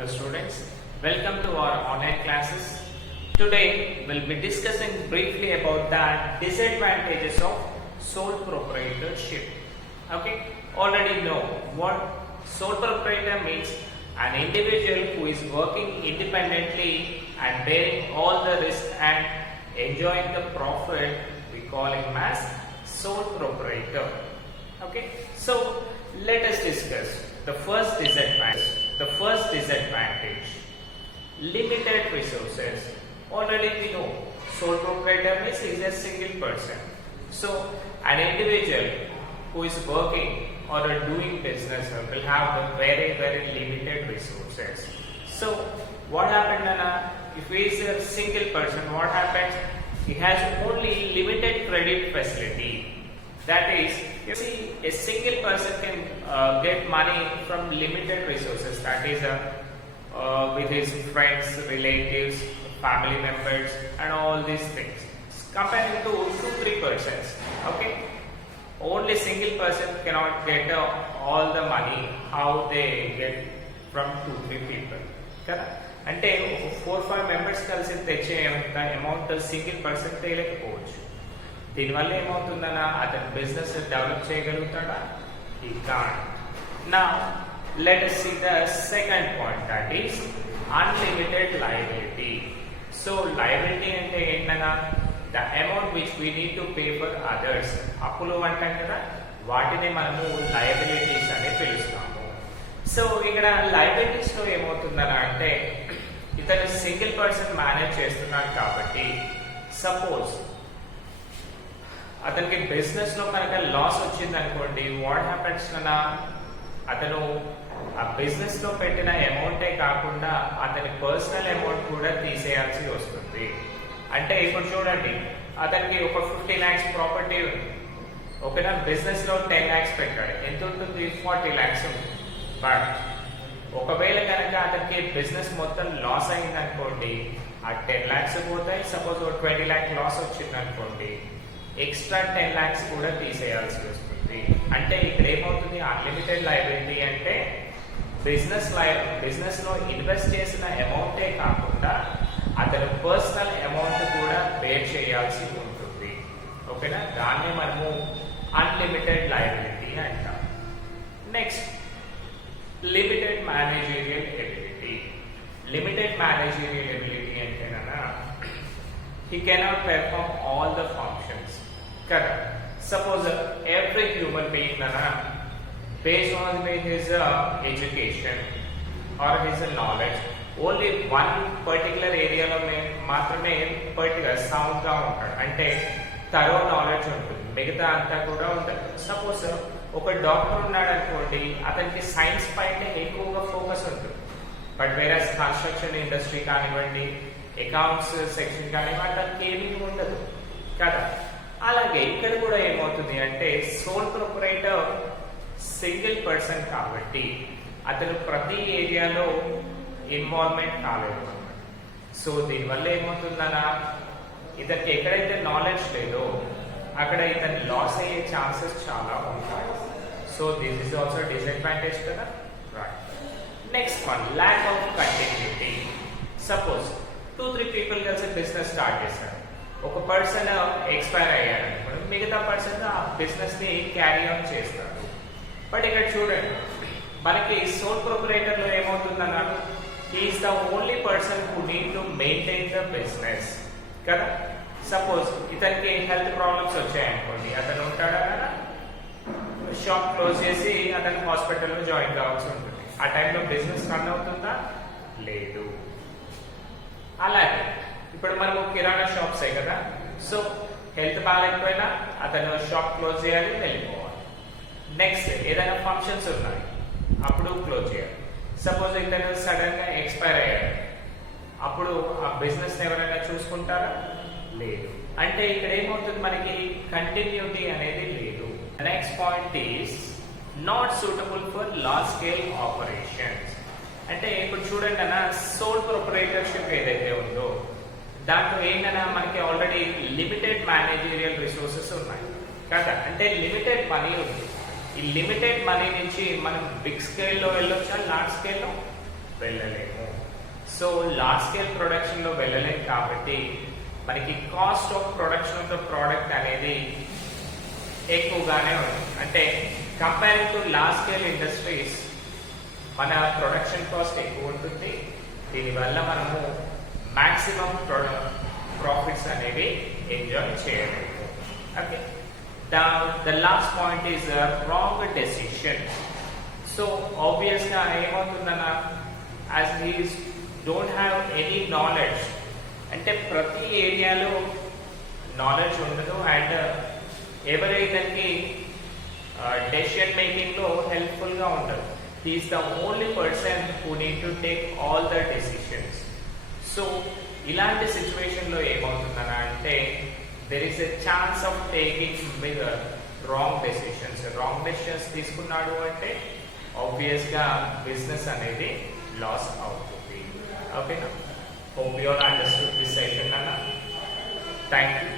Hello students, welcome to our online classes. Today we'll be discussing briefly about the disadvantages of sole proprietorship. Okay, already know what sole proprietor means. An individual who is working independently and bearing all the risk and enjoying the profit, we call him as sole proprietor. Okay, so let us discuss the first disadvantage. Limited resources. Already we know sole proprietor means is a single person. So an individual who is working or doing business will have the very limited resources. So what happened if he is a single person, what happens? He has only limited credit facility. That is, you see, a single person can get money from limited resources. That is with his friends, relatives, family members and all these things. Comparing to 2-3 persons, okay? Only single person cannot get all the money how they get from 2-3 people. Correct? అంటే 4-5 members కలిసి తెచ్చే amount single person తేలేకపోవచ్చు. దీనివల్ల ఏమవుతుందన్నా అతను business develop చేయగలుగుతాడా? He can't. Now let us see the second point, that is unlimited liability. So liability అంటే ఏంటన్నా the amount which we need to pay for others. అప్పులు అంటాం కదా, వాటిని మనము లయబిలిటీస్ అని పిలుస్తాము. సో ఇక్కడ లయబిలిటీస్ లో ఏమవుతుందన్నా అంటే ఇతను సింగిల్ పర్సన్ మేనేజ్ చేస్తున్నాడు కాబట్టి సపోజ్ అతనికి బిజినెస్ లో కనుక లాస్ వచ్చింది అనుకోండి, వాట్ హ్యాపెన్స్ అన్నా అతను ఆ బిజినెస్ లో పెట్టిన అమౌంటే కాకుండా అతని పర్సనల్ అమౌంట్ కూడా తీసేయాల్సి వస్తుంది. అంటే ఇప్పుడు చూడండి, అతనికి ఒక 50 lakhs ప్రాపర్టీ ఉంది, ఓకేనా? బిజినెస్ లో 10 lakhs పెట్టాడు, ఎంత ఉంటుంది? 40 lakhs ఉంటుంది. బట్ ఒకవేళ కనుక అతనికి బిజినెస్ మొత్తం లాస్ అయింది అనుకోండి, ఆ 10 lakhs పోతాయి. సపోజ్ 20 lakh లాస్ వచ్చింది అనుకోండి, ఎక్స్ట్రా 10 lakhs కూడా తీసేయాల్సి వస్తుంది. అంటే ఇక్కడ ఏమవుతుంది? అన్లిమిటెడ్ లయబిలిటీ అంటే బిజినెస్ లో ఇన్వెస్ట్ చేసిన అమౌంటే కాకుండా అతని పర్సనల్ అమౌంట్ కూడా బేర్ చేయాల్సి ఉంటుంది. ఓకేనా? దాన్ని మనము అన్లిమిటెడ్ లయబిలిటీ అంటాం. Next, limited managerial ability. Limited managerial ability అంటేనా he cannot perform all the functions. Correct? Suppose every human being based on his education or his knowledge, only one particular area లో మాత్రమే particular sound గా ఉంటాడు, అంటే తరో knowledge ఉంటుంది, మిగతా అంతా కూడా ఉంటుంది. సపోజ్ ఒక డాక్టర్ ఉన్నాడు అనుకోండి, అతనికి సైన్స్ పైన ఎక్కువగా ఫోకస్ ఉంటుంది. బట్ వేరే కన్స్ట్రక్షన్ ఇండస్ట్రీ కానివ్వండి, అకౌంట్స్ సెక్షన్ కానివ్వండి, అతనికి ఏమీ ఉండదు కదా. అలాగే ఇక్కడ కూడా ఏమవుతుంది అంటే సోల్ ప్రొపరైటర్ సింగిల్ పర్సన్ కాబట్టి అతను ప్రతి ఏరియాలో ఇన్వాల్వ్మెంట్ కాలేదు. సో దీనివల్ల ఏమవుతుందన్నా ఇతనికి ఎక్కడైతే నాలెడ్జ్ లేదో అక్కడ ఇతను లాస్ అయ్యే ఛాన్సెస్ చాలా ఉంటాయి. So this is also disadvantage కదా, right? Next one, lack of continuity. Suppose 2-3 people కలిసి బిజినెస్ స్టార్ట్ చేశారు. ఒక పర్సన్ ఎక్స్పైర్ అయ్యాడు అనుకోండి, మిగతా పర్సన్ ఆ బిజినెస్ ని క్యారీ ఆన్ చేస్తారు. బట్ ఇక్కడ చూడండి, మనకి సోల్ ప్రొపరైటర్ లో ఏమవుతుందన్నా he is the only person who need to maintain the business కదా. సపోజ్ ఇతనికి హెల్త్ ప్రాబ్లమ్స్ వచ్చాయనుకోండి, అతను ఉంటాడా కదా, షాప్ క్లోజ్ చేసి అతను హాస్పిటల్లో జాయిన్ కావాల్సి ఉంటుంది. ఆ టైంలో బిజినెస్ రన్ అవుతుందా? లేదు. అలాగే ఇప్పుడు మనము కిరాణా షాప్సే కదా, సో హెల్త్ బాగాలేకపోయినా అతను షాప్ క్లోజ్ చేయాలి, వెళ్ళిపోవాలి. నెక్స్ట్, ఏదైనా ఫంక్షన్స్ ఉన్నాయి అప్పుడు క్లోజ్ చేయాలి. సపోజ్ ఇతను సడన్ గా ఎక్స్పైర్ అయ్యాడు, అప్పుడు ఆ బిజినెస్ ఎవరైనా చూసుకుంటారా? లేదు. అంటే ఇక్కడ ఏమవుతుంది, మనకి కంటిన్యూటీ అనేది లేదు. Next point is not suitable for large scale operations. అంటే ఇప్పుడు చూడండి అన్న, సోల్ ప్రొపరైటర్షిప్ ఏదైతే ఉందో దాంట్లో ఏంటన్నా మనకి ఆల్రెడీ లిమిటెడ్ మేనేజీరియల్ రిసోర్సెస్ ఉన్నాయి కదా, అంటే లిమిటెడ్ మనీ ఉంది. ఈ లిమిటెడ్ మనీ నుంచి మనం బిగ్ స్కేల్లో వెళ్ళొచ్చా, లార్జ్ స్కేల్లో? వెళ్ళలేము. సో లార్జ్ స్కేల్ ప్రొడక్షన్లో వెళ్ళలేము కాబట్టి మనకి cost of production of the product అనేది ఎక్కువగానే ఉంది. అంటే comparing to large scale industries మన ప్రొడక్షన్ కాస్ట్ ఎక్కువ ఉంటుంది. దీనివల్ల మనము మాక్సిమం ప్రాఫిట్స్ అనేవి ఎంజాయ్ చేయలేము. Okay, the last point is wrong decision. So ఆబ్వియస్గా ఏమవుతుందన్న, as he's don't have any knowledge, అంటే ప్రతి ఏరియాలో నాలెడ్జ్ ఉండదు అండ్ ఎవరైతే డెసిషన్ మేకింగ్లో హెల్ప్ఫుల్గా ఉండదు. He is the only person who need to take all the decisions. So ఇలాంటి సిచ్యువేషన్లో ఏమవుతుందన్న అంటే there is a chance of taking with wrong decisions. Wrong decisions తీసుకున్నాడు అంటే ఆబ్వియస్గా బిజినెస్ అనేది లాస్ అవుతుంది. ఓకేనా? Hope you all understood this session అన్న. Thank you.